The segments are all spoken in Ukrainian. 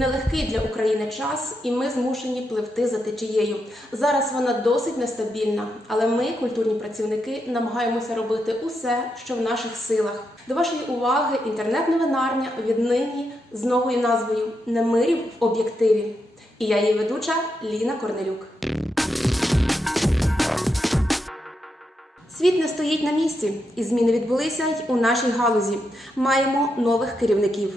нелегкий для України час, і ми змушені пливти за течією. Зараз вона досить нестабільна, але ми, культурні працівники, намагаємося робити усе, що в наших силах. До вашої уваги інтернет-новинарня віднині з новою назвою Немирів в об'єктиві. І я її ведуча Ліна Корнелюк. Світ не стоїть на місці, і зміни відбулися й у нашій галузі. Маємо нових керівників.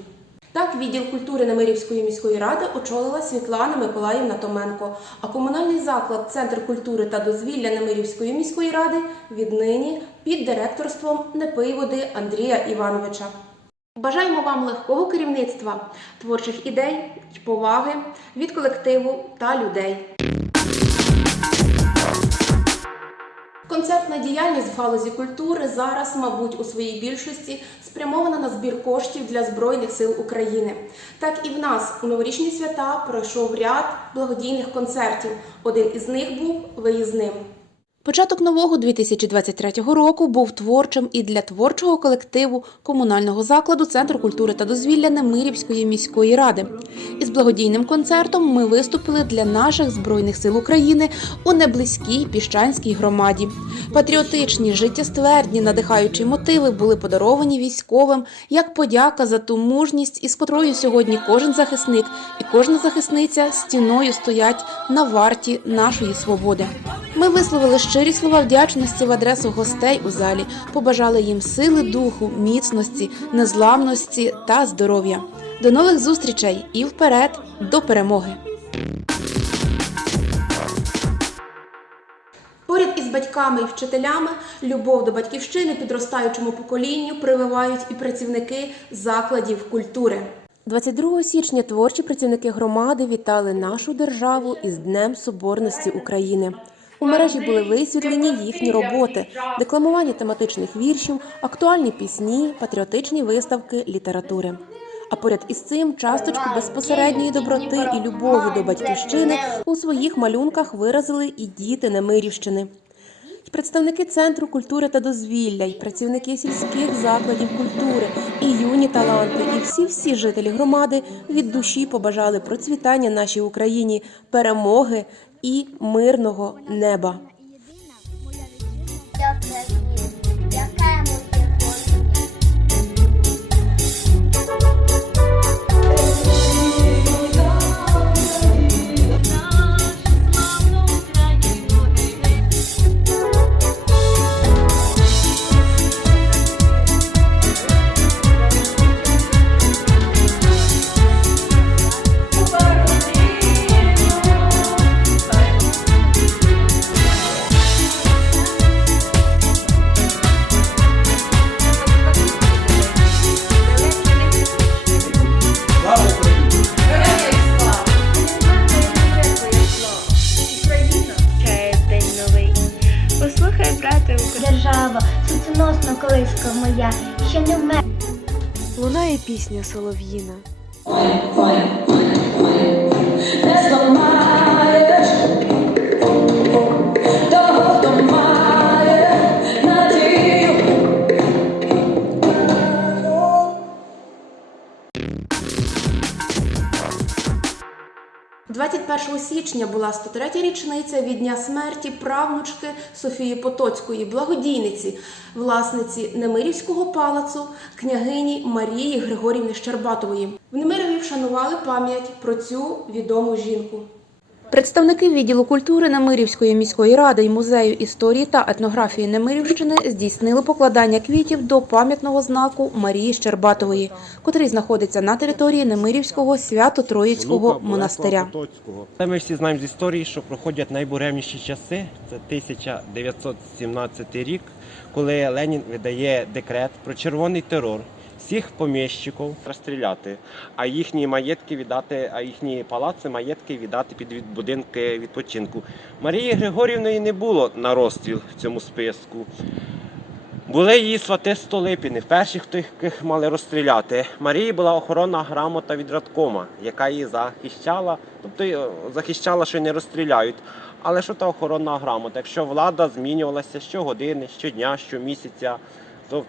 Так, відділ культури Немирівської міської ради очолила Світлана Миколаївна Томенко, а комунальний заклад Центр культури та дозвілля Немирівської міської ради віднині під директорством Непиводи Андрія Івановича. Бажаємо вам легкого керівництва, творчих ідей поваги від колективу та людей. Концертна діяльність в галузі культури зараз, мабуть, у своїй більшості спрямована на збір коштів для Збройних сил України. Так і в нас у новорічні свята пройшов ряд благодійних концертів. Один із них був виїзним. Початок нового 2023 року був творчим і для творчого колективу комунального закладу Центру культури та дозвілля Немирівської міської ради. Із благодійним концертом ми виступили для наших збройних сил України у неблизькій піщанській громаді. Патріотичні, життєствердні, надихаючі мотиви були подаровані військовим як подяка за ту мужність, із котрою сьогодні кожен захисник і кожна захисниця стіною стоять на варті нашої свободи. Ми висловили щирі слова вдячності в адресу гостей у залі, побажали їм сили духу, міцності, незламності та здоров'я. До нових зустрічей і вперед до перемоги! Поряд із батьками і вчителями любов до батьківщини підростаючому поколінню прививають і працівники закладів культури. 22 січня творчі працівники громади вітали нашу державу із Днем Соборності України. У мережі були висвітлені їхні роботи, декламування тематичних віршів, актуальні пісні, патріотичні виставки літератури. А поряд із цим часточку безпосередньої доброти і любові до батьківщини у своїх малюнках виразили і діти Немирівщини. І представники центру культури та дозвілля, і працівники сільських закладів культури, і юні таланти, і всі всі жителі громади від душі побажали процвітання нашій Україні, перемоги і мирного неба. Колиска моя, ще не вмер. Лунає пісня солов'їна. 21 січня була 103-я річниця від дня смерті правнучки Софії Потоцької, благодійниці, власниці Немирівського палацу, княгині Марії Григорівни Щербатової. В Немирові вшанували пам'ять про цю відому жінку. Представники відділу культури Немирівської міської ради і музею історії та етнографії Немирівщини здійснили покладання квітів до пам'ятного знаку Марії Щербатової, котрий знаходиться на території Немирівського свято-троїцького монастиря. Ми всі знаємо з історії, що проходять найбуремніші часи. Це 1917 рік, коли Ленін видає декрет про червоний терор. Всіх поміщиків розстріляти, а їхні маєтки віддати, а їхні палаци, маєтки віддати під будинки відпочинку. Марії Григорівної не було на розстріл в цьому списку. Були її свати Столипіни, перші, хто їх мали розстріляти. Марії була охоронна грамота від Радкома, яка її захищала, тобто е, захищала, що не розстріляють. Але що та охоронна грамота? Якщо влада змінювалася щогодини, щодня, щомісяця,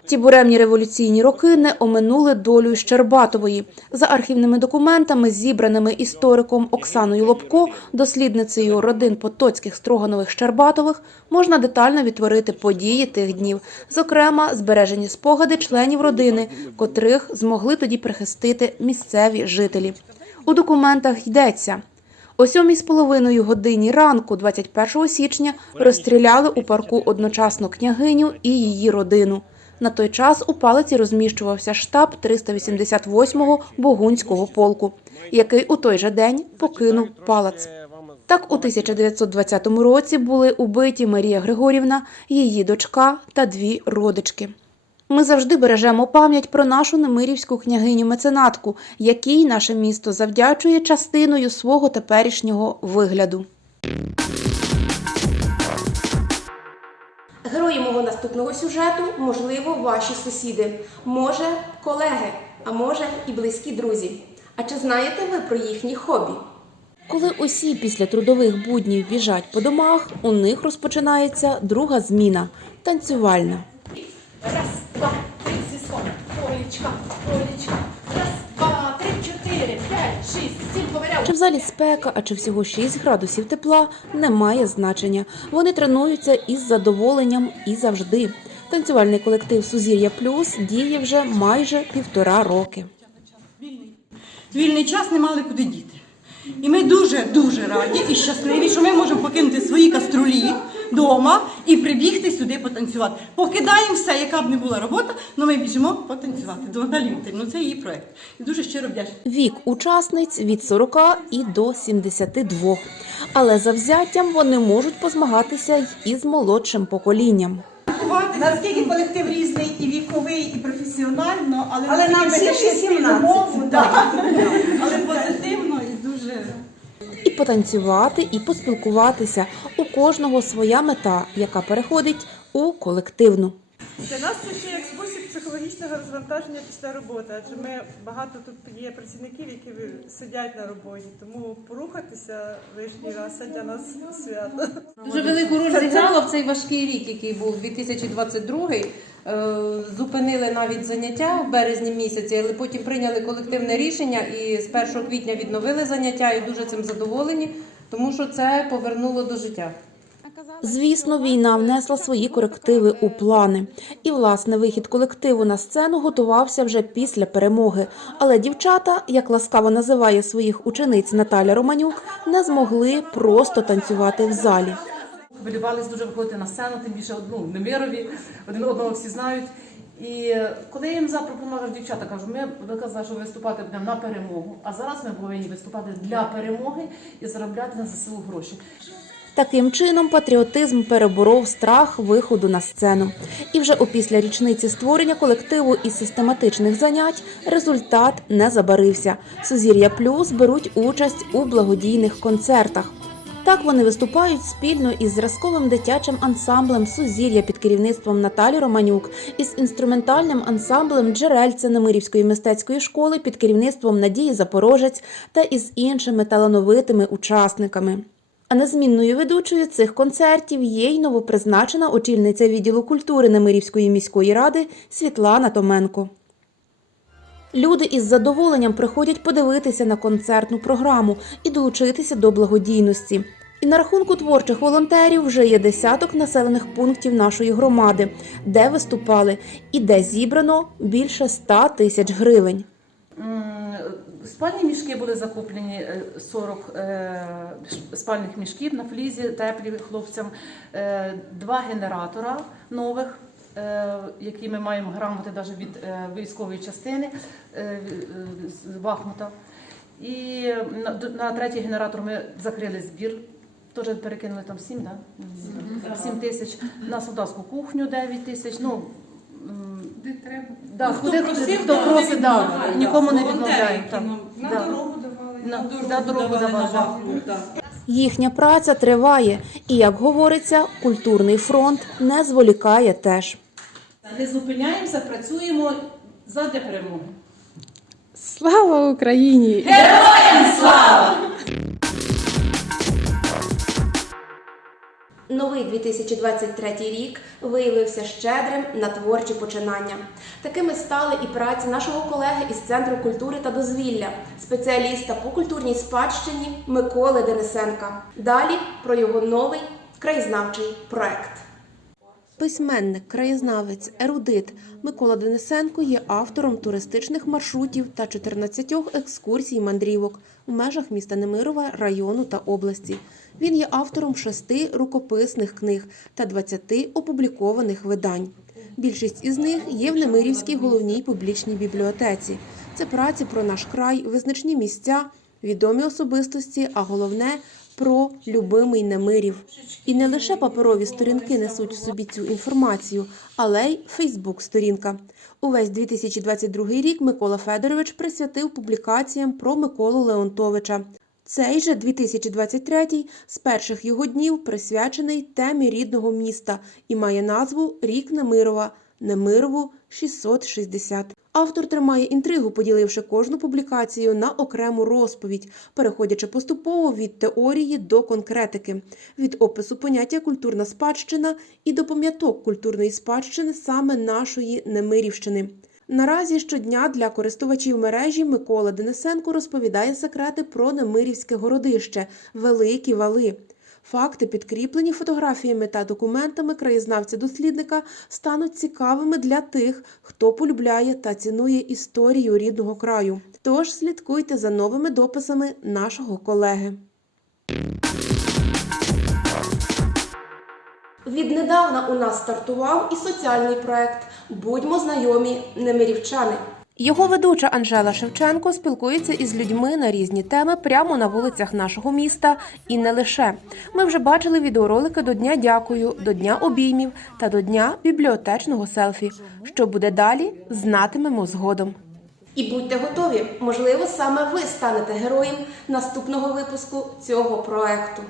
Ті буремні революційні роки не оминули долю Щербатової. За архівними документами, зібраними істориком Оксаною Лобко, дослідницею родин Потоцьких, Строганових, Щербатових, можна детально відтворити події тих днів, зокрема, збережені спогади членів родини, котрих змогли тоді прихистити місцеві жителі. У документах йдеться. О сьомій з половиною годині ранку, 21 січня, розстріляли у парку одночасно княгиню і її родину. На той час у палиці розміщувався штаб 388-го Богунського полку, який у той же день покинув палац. Так, у 1920 році були убиті Марія Григорівна, її дочка та дві родички. Ми завжди бережемо пам'ять про нашу немирівську княгиню меценатку, якій наше місто завдячує частиною свого теперішнього вигляду. Герої мого наступного сюжету, можливо, ваші сусіди, може, колеги, а може і близькі друзі. А чи знаєте ви про їхні хобі? Коли усі після трудових буднів біжать по домах, у них розпочинається друга зміна танцювальна. Раз, два, три, зі сходу. Олечка, Чи в залі спека, а чи всього 6 градусів тепла, не має значення. Вони тренуються із задоволенням і завжди. Танцювальний колектив Сузір'я Плюс діє вже майже півтора роки. вільний час не мали куди діти. І ми дуже дуже раді і щасливі, що ми можемо покинути свої каструлі вдома і прибігти сюди потанцювати. Покидаємо все, яка б не була робота, але ми біжимо потанцювати до Галінти. Ну це її проект. І дуже щиро вдячна. Вік учасниць від 40 і до 72. Але за взяттям вони можуть позмагатися й із молодшим поколінням. Наскільки колектив різний і віковий, і професіонально, але, Але нам всі знайшли 18, спільну мову, да. але позитивно і дуже. І потанцювати, і поспілкуватися. У кожного своя мета, яка переходить у колективну. Для нас це ще як спосіб психологічного розвантаження після роботи, адже ми багато тут є працівників, які сидять на роботі, тому порухатися лишній раз це для нас свято. Дуже велику роль зіграло в цей важкий рік, який був 2022. Е, Зупинили навіть заняття в березні місяці, але потім прийняли колективне рішення і з 1 квітня відновили заняття і дуже цим задоволені, тому що це повернуло до життя. Звісно, війна внесла свої корективи у плани. І, власне, вихід колективу на сцену готувався вже після перемоги. Але дівчата, як ласкаво називає своїх учениць Наталя Романюк, не змогли просто танцювати в залі. Хвилювались дуже виходити на сцену, тим більше ну, Немирові, один одного всі знають. І е, коли я їм запропонував дівчата, кажу, ми ви що виступати будемо на перемогу, а зараз ми повинні виступати для перемоги і заробляти на ЗСУ гроші. Таким чином, патріотизм переборов страх виходу на сцену. І вже опісля річниці створення колективу із систематичних занять результат не забарився. Сузір'я Плюс беруть участь у благодійних концертах. Так вони виступають спільно із зразковим дитячим ансамблем Сузір'я під керівництвом Наталі Романюк, із інструментальним ансамблем Джерельце Немирівської мистецької школи під керівництвом Надії Запорожець та із іншими талановитими учасниками. А незмінною ведучою цих концертів є й новопризначена очільниця відділу культури Немирівської міської ради Світлана Томенко. Люди із задоволенням приходять подивитися на концертну програму і долучитися до благодійності. І на рахунку творчих волонтерів вже є десяток населених пунктів нашої громади, де виступали і де зібрано більше ста тисяч гривень. Спальні мішки були закуплені е, 40 е, спальних мішків на флізі, теплі хлопцям, е, два генератора нових, е, які ми маємо грамоти навіть від е, військової частини е, е, з Бахмута. І на, третій генератор ми закрили збір. Теж перекинули там 7, да? 7 тисяч. На солдатську кухню 9 тисяч. Ну, м, Да, Хто куди просив, хто просить, да, нікому не відмовляємо. так. На Да. дорогу давали, На- на дорогу на дорогу давали, давали, на. Бахмут, да. Їхня праця триває, і як говориться, культурний фронт не зволікає теж. Не зупиняємося, працюємо задля перемоги. Слава Україні! Героям слава! Новий 2023 рік виявився щедрим на творчі починання. Такими стали і праці нашого колеги із Центру культури та дозвілля, спеціаліста по культурній спадщині Миколи Денисенка. Далі про його новий краєзнавчий проект. Письменник, краєзнавець, ерудит Микола Денисенко є автором туристичних маршрутів та 14 екскурсій мандрівок в межах міста Немирова, району та області. Він є автором шести рукописних книг та 20 опублікованих видань. Більшість із них є в Немирівській головній публічній бібліотеці. Це праці про наш край, визначні місця, відомі особистості, а головне про любимий Немирів. І не лише паперові сторінки несуть в собі цю інформацію, але й Фейсбук-сторінка. Увесь 2022 рік Микола Федорович присвятив публікаціям про Миколу Леонтовича. Цей же 2023 з перших його днів присвячений темі рідного міста і має назву Рік Немирова. Немирову 660. Автор тримає інтригу, поділивши кожну публікацію на окрему розповідь, переходячи поступово від теорії до конкретики, від опису поняття культурна спадщина і до пам'яток культурної спадщини саме нашої Немирівщини. Наразі щодня для користувачів мережі Микола Денисенко розповідає секрети про Немирівське городище, великі вали. Факти, підкріплені фотографіями та документами краєзнавця-дослідника, стануть цікавими для тих, хто полюбляє та цінує історію рідного краю. Тож слідкуйте за новими дописами нашого колеги. Віднедавна у нас стартував і соціальний проект Будьмо знайомі немирівчани. Його ведуча Анжела Шевченко спілкується із людьми на різні теми прямо на вулицях нашого міста і не лише. Ми вже бачили відеоролики до Дня дякую, до Дня обіймів та до Дня бібліотечного селфі. Що буде далі, знатимемо згодом. І будьте готові, можливо, саме ви станете героєм наступного випуску цього проекту.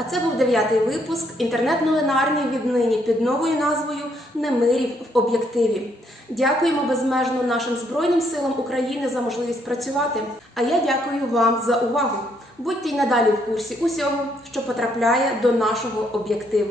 А це був дев'ятий випуск інтернет-новинарні віднині під новою назвою Немирів в об'єктиві. Дякуємо безмежно нашим Збройним силам України за можливість працювати. А я дякую вам за увагу. Будьте й надалі в курсі усього, що потрапляє до нашого об'єктиву.